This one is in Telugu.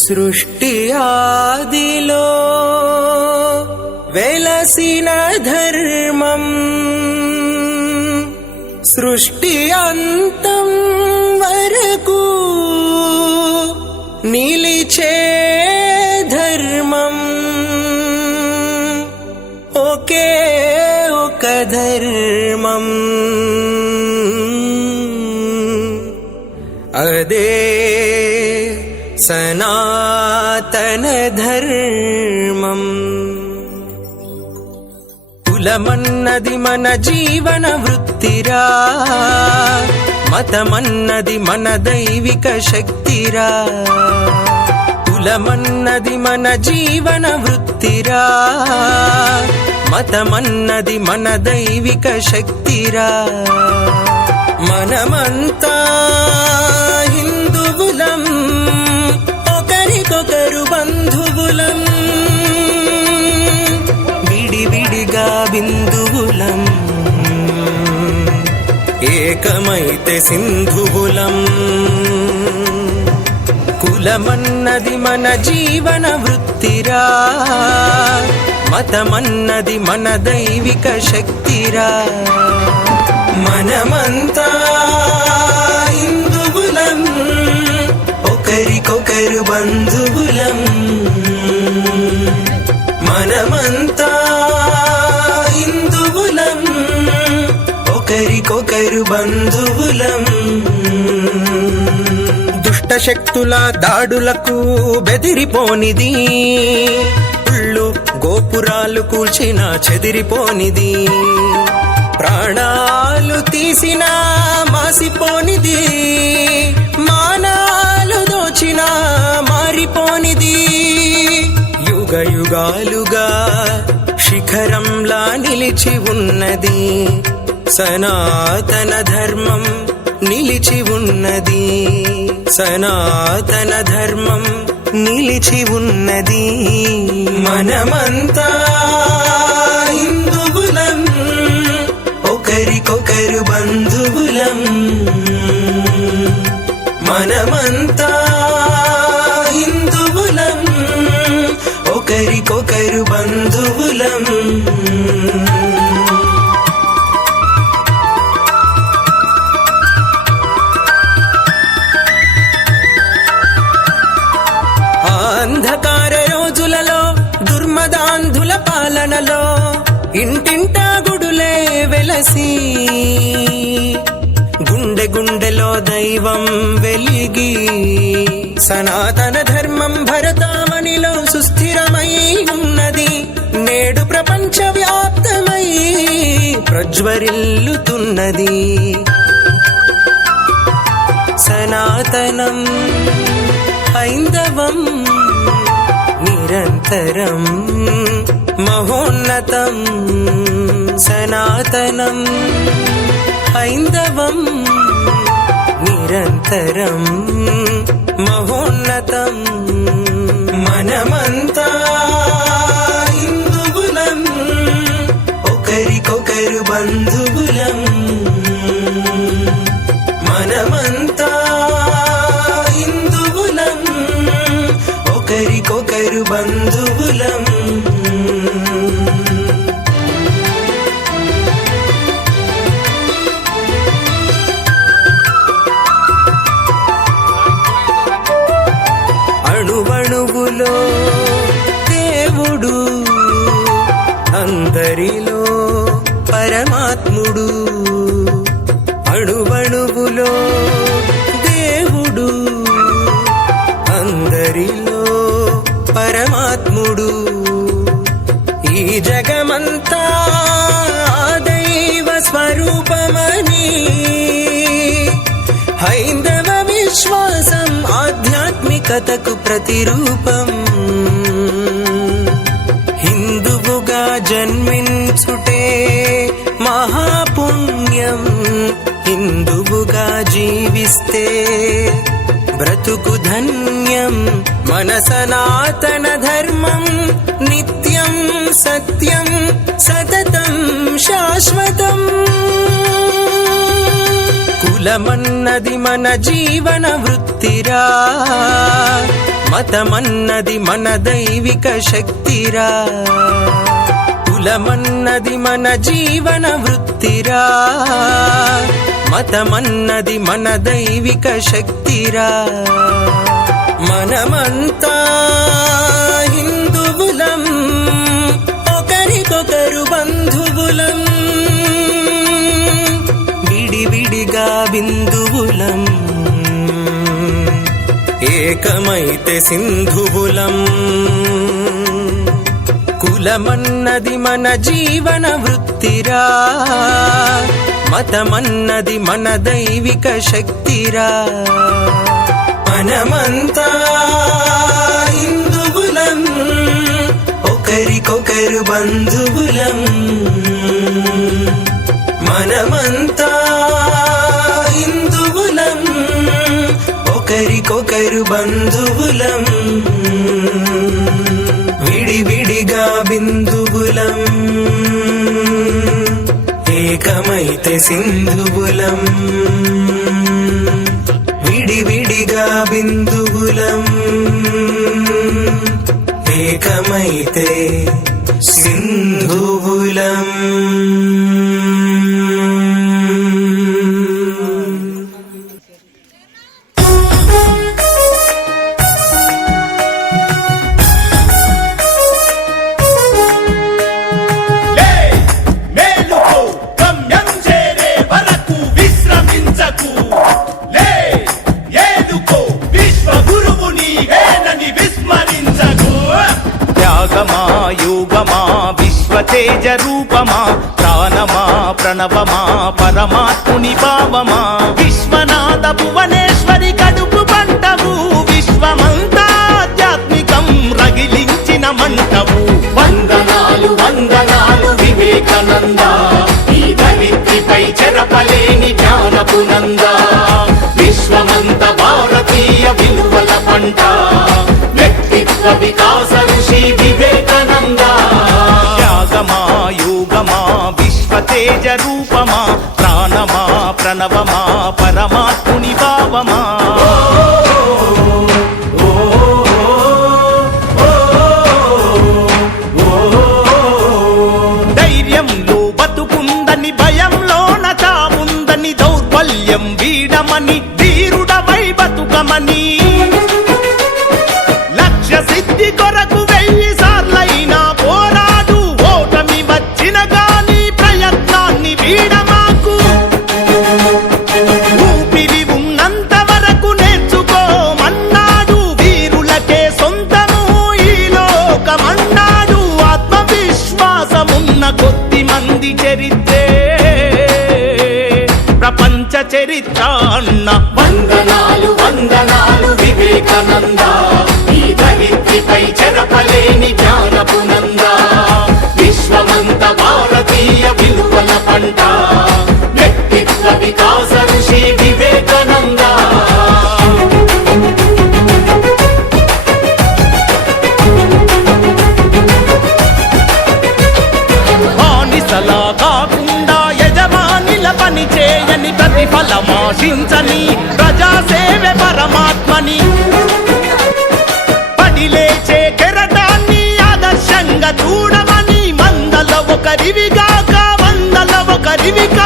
సృష్టి ఆదిలో వెలసిన ధర్మం సృష్టి అంతం వరకు నిలిచే ధర్మం ఒకే ఒక ధర్మం అదే సనాతన ధర్మం. కులమన్నది మన జీవన వృత్తిరా, మతమన్నది మన దైవిక శక్తిరా. కులమన్నది మన జీవన వృత్తిరా, మతమన్నది మన దైవిక శక్తిరా. మనమంతా హిందువులం, ఒకరికొకరు బంధువులం, విడివిడిగా బిందువులం, ఏకమైతే సింధువులం. కులమన్నది మన జీవన వృత్తిరా, మతమన్నది మన దైవిక శక్తిరా. మనమంతా హిందువులం, ఒకరికొకరు బంధువులం, మనమంతా హిందువులం, ఒకరికొకరు బంధువులం. దుష్ట శక్తుల దాడులకు బెదిరిపోనిది, ఉళ్ళు గోపురాలు కూల్చిన చెదిరిపోనిది, ప్రాణాలు తీసినా మాసిపోనిది, మానాలు దోచినా మారిపోనిది. యుగ యుగాలుగా శిఖరంలా నిలిచి ఉన్నది సనాతన ధర్మం, నిలిచి ఉన్నది సనాతన ధర్మం, నిలిచి ఉన్నది. మనమంతా హిందువులం, ఒకరికొకరు బంధువులం, మనమంతా హిందువులం, ఒకరికొకరు బంధువులం. అంధకార రోజులలో దుర్మదాంధుల పాలనలో ఇంటింటా గుడులే వెలసి, గుండె గుండెలో దైవం వెలిగి, సనాతన ధర్మం భరతావనిలో సుస్థిరమై ఉన్నది. నేడు ప్రపంచ వ్యాప్తమై ప్రజ్వరిల్లుతున్నది. సనాతనం హైందవం నిరంతరం మహోన్నతం. సనాతనం హైందవం నిరంతరం మహోన్నతం. మనమంతా హిందువులం, ఒకరికొకరు బంధువులం, మనమంతా హిందువులం, ఒకరికొకరు బంధువులం. అణువణువులో దేవుడు, అందరిలో పరమాత్ముడు. అణువణువులో దేవుడు, అందరిలో పరమాత్ముడు. ఈ జగమంతా దైవ స్వరూపమని హైందవ విశ్వాసం ఆధ్యాత్మికతకు ప్రతిరూపం. హిందువుగా జన్మించుటే మహాపుణ్యం, హిందువుగా జీవిస్తే బ్రతుకు ధన్యం. మన సనాతన ధర్మం నిత్యం సత్యం, సతతం శాశ్వతం. కులమన్నది మన జీవన వృత్తిరా, మతమన్నది మన దైవిక శక్తిరా, కులమన్నది మన జీవన వృత్తిరా. మతమన్నది మన దైవిక శక్తిరా. మనమంతా హిందువులం, ఒకరికొకరు బంధువులం, విడివిడిగా బిందువులం, ఏకమైతే సింధువులం. కులమన్నది మన జీవన వృత్తిరా, మతమన్నది మన దైవిక శక్తిరా. మనమంతా హిందువులం, ఒకరికొకరు బంధువులం, మనమంతా హిందువులం, ఒకరికొకరు బంధువులం, విడివిడిగా బిందువులం, ఏకమైతే సింధువులం, విడివిడిగా బిందువులం, ఏకమైతే సింధువులం. యోగమా విశ్వతేజ రూపమా, ప్రాణమా ప్రణవమా పరమాత్ముని భావమా, విశ్వనాథ భువనేశ్వరి కడుపు పంటవు, విశ్వమంతా ఆధ్యాత్మికం రగిలించిన మంటవు. వందనాలు వందనాలు వివేకానంద, ఈ ధరిత్రిపై చెరపలేని జ్ఞానపు నంద, విశ్వమంత భారతీయ విలువల పంట, వ్యక్తిత్వ వికాస ఋషి వివేకానంద. త్యాగమా యోగమా విశ్వతేజ రూపమా, ప్రాణమా ప్రణవమా పరమాత్ముని భావమా. ధైర్యంలో బతుకుందని, భయంలోన చావుందని, దౌర్బల్యం వీడమని, ధీరుడవై బతుకమని, లక్ష్య సిద్ధి కొరకు 1000 సార్లైనా పోరాడు, ఓటమి వచ్చిన గాని ప్రయత్నాన్ని వీడమాకు, ఊపిరి ఉన్నంత వరకు నేర్చుకోమన్నాడు, వీరులకే సొంతము ఈ లోకమన్నాడు. ఆత్మవిశ్వాసమున్న కొద్ది మంది చరిత్రే ప్రపంచ చరిత్ర అన్న. వందనాలు వందనాలు వివేకానంద, ఈ ధరిత్రిపై చెరపలేని జ్ఞానపు నంద, విశ్వమంత భారతీయ విలువల పంట, వ్యక్తిత్వ వికాస ఋషి వివేకానంద. బానిసలా కాకుండా యజమానిల పని చేయని, ప్రతిఫలమాశించని, ప్రజాసేవే పరమాత్మని, పడిలేచే కెరటాన్ని ఆదర్శంగా చూడమని, మందల ఒకరివిగాక వందల ఒకరివిగా